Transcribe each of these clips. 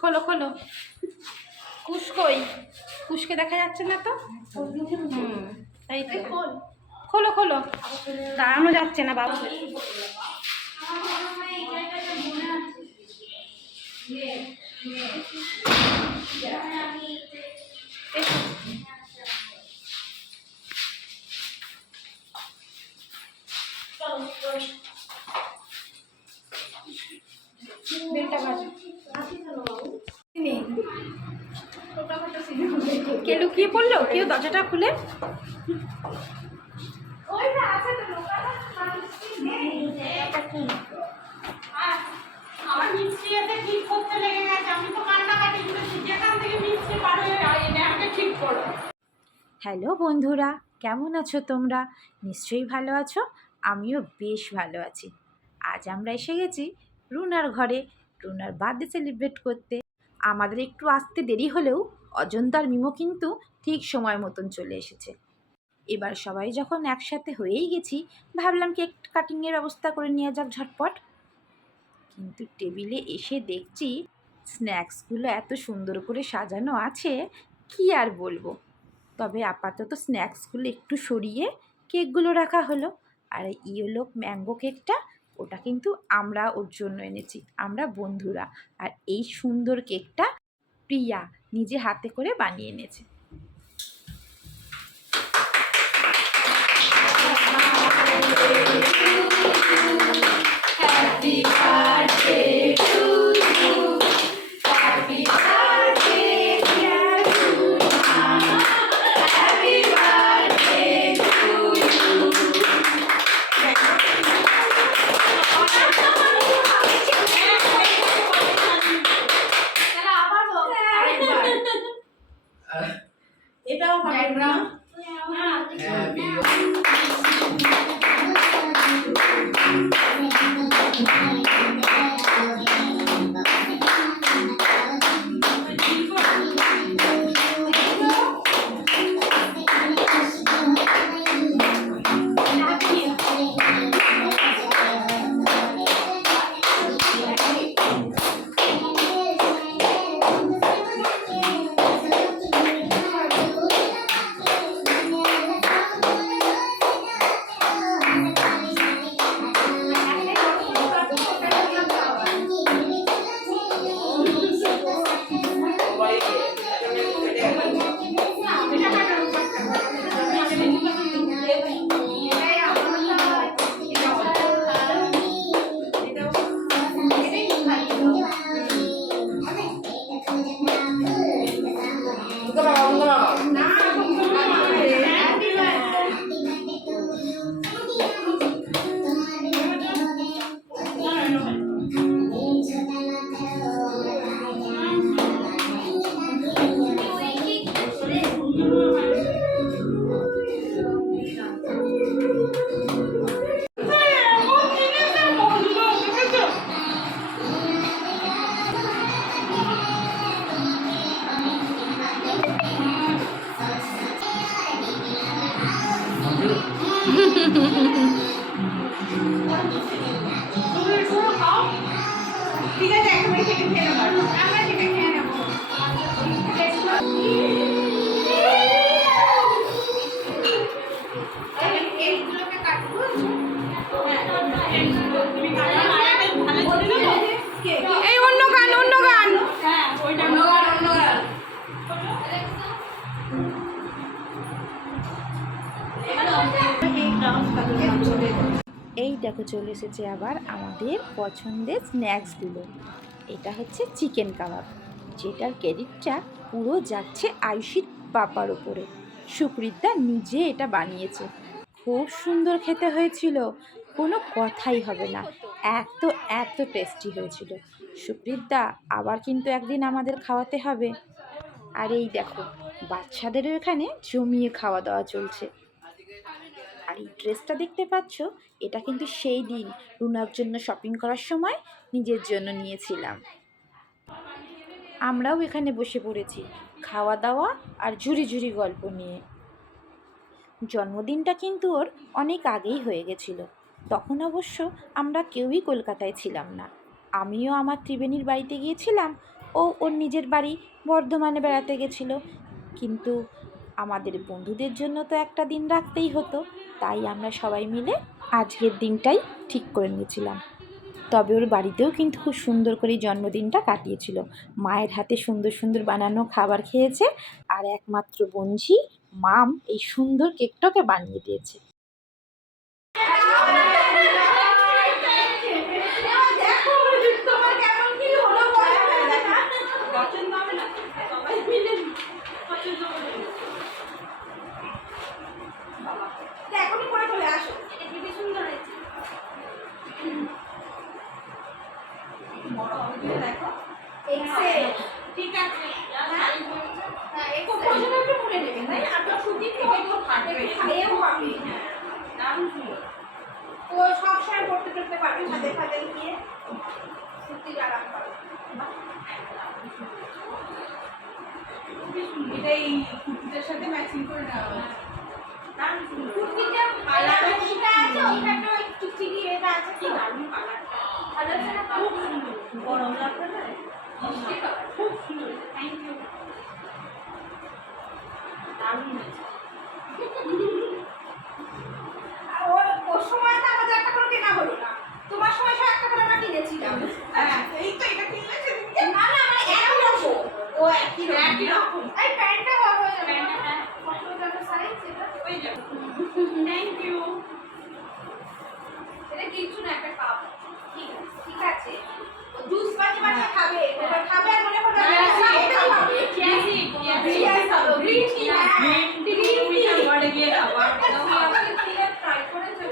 খোলো খোলো। কুশকই কুশকে দেখা যাচ্ছে না তো। তাই তো, খোলো খোলো, দাঁড়ানো যাচ্ছে না বাবা। কে লুকিয়ে পড়লো? কেউ দরজাটা খুলে। হ্যালো বন্ধুরা, কেমন আছো তোমরা? নিশ্চয়ই ভালো আছো। আমিও বেশ ভালো আছি। আজ আমরা এসে গেছি রুনার ঘরে, রুনার বার্থডে সেলিব্রেট করতে। আমাদের একটু আসতে দেরি হলেও অজন্তার মিমো কিন্তু ঠিক সময় মতন চলে এসেছে। এবার সবাই যখন একসাথে হয়েই গেছি, ভাবলাম কেক কাটিংয়ের ব্যবস্থা করে নিয়ে যাক ঝটপট। কিন্তু টেবিলে এসে দেখছি স্ন্যাক্সগুলো এত সুন্দর করে সাজানো আছে, কি আর বলবো। তবে আপাতত স্ন্যাক্সগুলো একটু সরিয়ে কেকগুলো রাখা হলো। আর ইয়েলো ম্যাঙ্গো কেকটা, ওটা কিন্তু আমরা ওর জন্য এনেছি, আমরা বন্ধুরা। আর এই সুন্দর কেকটা প্রিয়া নিজে হাতে করে বানিয়ে এনেছে। Happy birthday to you. Happy birthday, dear Runa. Happy birthday to you. এটাও ব্যাকগ্রাউন্ড। হ্যাপি ঠিক আছে, একেবারে কেটে খেয়ে নেবো, আমরা কেটে খেয়ে নেবো। এইগুলোকে কাটবো। এই অন্য গান, অন্য গান। হ্যাঁ, ওইটা অন্য গান, অন্য গান। এই দেখো চলে এসেছে আবার আমাদের পছন্দের স্ন্যাক্সগুলো। এটা হচ্ছে চিকেন কাবাব, যেটার ক্রেডিটটা পুরো যাচ্ছে আয়ুষীর পাপার ওপরে। সুকৃতদা নিজে এটা বানিয়েছে, খুব সুন্দর খেতে হয়েছিল, কোনো কথাই হবে না, এত এত টেস্টি হয়েছিল। সুকৃতদা আবার কিন্তু একদিন আমাদের খাওয়াতে হবে। আর এই দেখো বাচ্চাদেরও এখানে জমিয়ে খাওয়া দাওয়া চলছে। আর এই ড্রেসটা দেখতে পাচ্ছ, এটা কিন্তু সেই দিন রুনার জন্য শপিং করার সময় নিজের জন্য নিয়েছিলাম। আমরাও এখানে বসে পড়েছি খাওয়া দাওয়া আর ঝুড়ি ঝুড়ি গল্প নিয়ে। জন্মদিনটা কিন্তু ওর অনেক আগেই হয়ে গেছিলো, তখন অবশ্য আমরা কেউই কলকাতায় ছিলাম না। আমিও আমার ত্রিবেণীর বাড়িতে গিয়েছিলাম, ও ওর নিজের বাড়ি বর্ধমানে বেড়াতে গেছিলো। কিন্তু আমাদের বন্ধুদের জন্য তো একটা দিন রাখতেই হতো, তাই আমরা সবাই মিলে আজকের দিনটাই ঠিক করে নিয়েছিলাম। তবে ওর বাড়িতেও কিন্তু খুব সুন্দর করে জন্মদিনটা কাটিয়েছিল। মায়ের হাতে সুন্দর সুন্দর বানানো খাবার খেয়েছে, আর একমাত্র বোনঝি মাম এই সুন্দর কেকটাকে বানিয়ে দিয়েছে। ঠিক আছে, একটু মনে নেবেন, তাই আপনার ছুটি খাইয়েও পাবে। দারুণ সুন্দর, ও সবসময় পড়তে টড়তে পারবে, ছাদে ফাদে গিয়ে ছুটি আরাম পাবে। এটা এই কুর্তিটার সাথে ম্যাচিং করে নেওয়া হয়। দারুণ সুন্দর, কুর্তিটা কালারটা আছে, ওইখানে ওই চিকচিকি এটা আছে, কি দারুণ কালারটা, কালারটা খুব সুন্দর, গরম লাগবে না, খুব সুন্দর। থ্যাংক ইউ, দারুণ হয়েছে। ওর সময় তো আমাদের একটা করে কেনা হলো না, তোমার সময় সব একটা করে আমরা কিনেছিলাম। হ্যাঁ, এই তো এটা কিনলে সেদিনকে। না না, মানে একই রকম, ও একই রকম। এই প্যান্টটা হবে, প্যান্টটা কত টাকা সাইজ এটা? ওই যে। Thank you. এটা কিছু না, একটা কাপ। ঠিক আছে, জুস বানিয়ে বানিয়ে খাবে, ওটা খাবে আর মনে করবে খাবে। গ্রিন টি, বড় গিয়ে খাবার ট্রাই করেছে।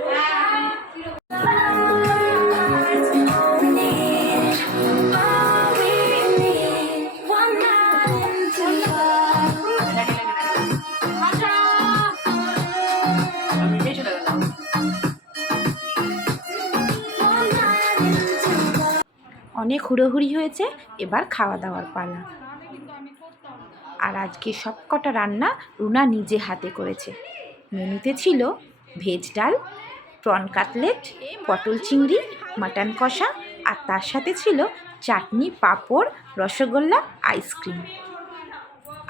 অনেক হুড়োহুড়ি হয়েছে, এবার খাওয়া দাওয়ার পালা। আর আজকে সব কটা রান্না রুনা নিজে হাতে করেছে। মেনুতে ছিল ভেজ ডাল, প্রন কাটলেট, পটল চিংড়ি, মাটন কষা, আর তার সাথে ছিল চাটনি, পাঁপড়, রসগোল্লা, আইসক্রিম।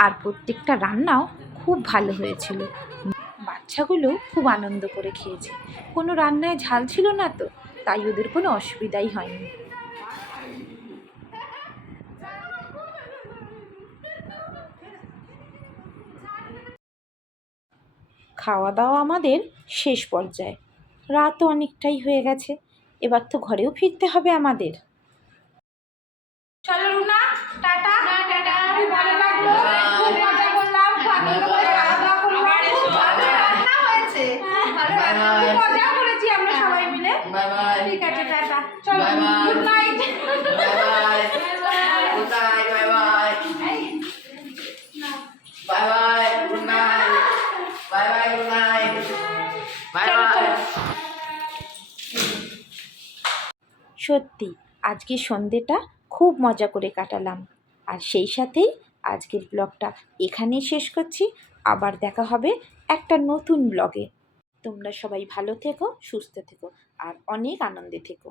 আর প্রত্যেকটা রান্নাও খুব ভালো হয়েছিল। বাচ্চাগুলো খুব আনন্দ করে খেয়েছে। কোনো রান্নায় ঝাল ছিল না তো, তাই ওদের কোনো অসুবিধাই হয়নি। খাওয়া দাওয়া আমাদের শেষ পর্যায়ে, রাতও অনেকটাই হয়ে গেছে, এবার তো ঘরেও ফিরতে হবে আমাদের। চলো রুনা, টাটা। টাটা, খুব ভালো লাগলো, খুব মজা করলাম, খুব আনন্দ করে খাওয়া দাওয়া করলাম, খুব ভালো রান্না হয়েছে, খুব মজা করেছি আমরা সবাই মিলে। ঠিক আছে, টাটা, চলো, গুড নাইট। সত্যি আজকে সন্ধেটা খুব মজা করে কাটালাম। আর সেই সাথেই আজকের ব্লগটা এখানেই শেষ করছি। আবার দেখা হবে একটা নতুন ব্লগে। তোমরা সবাই ভালো থেকো, সুস্থ থেকো, আর অনেক আনন্দে থেকো।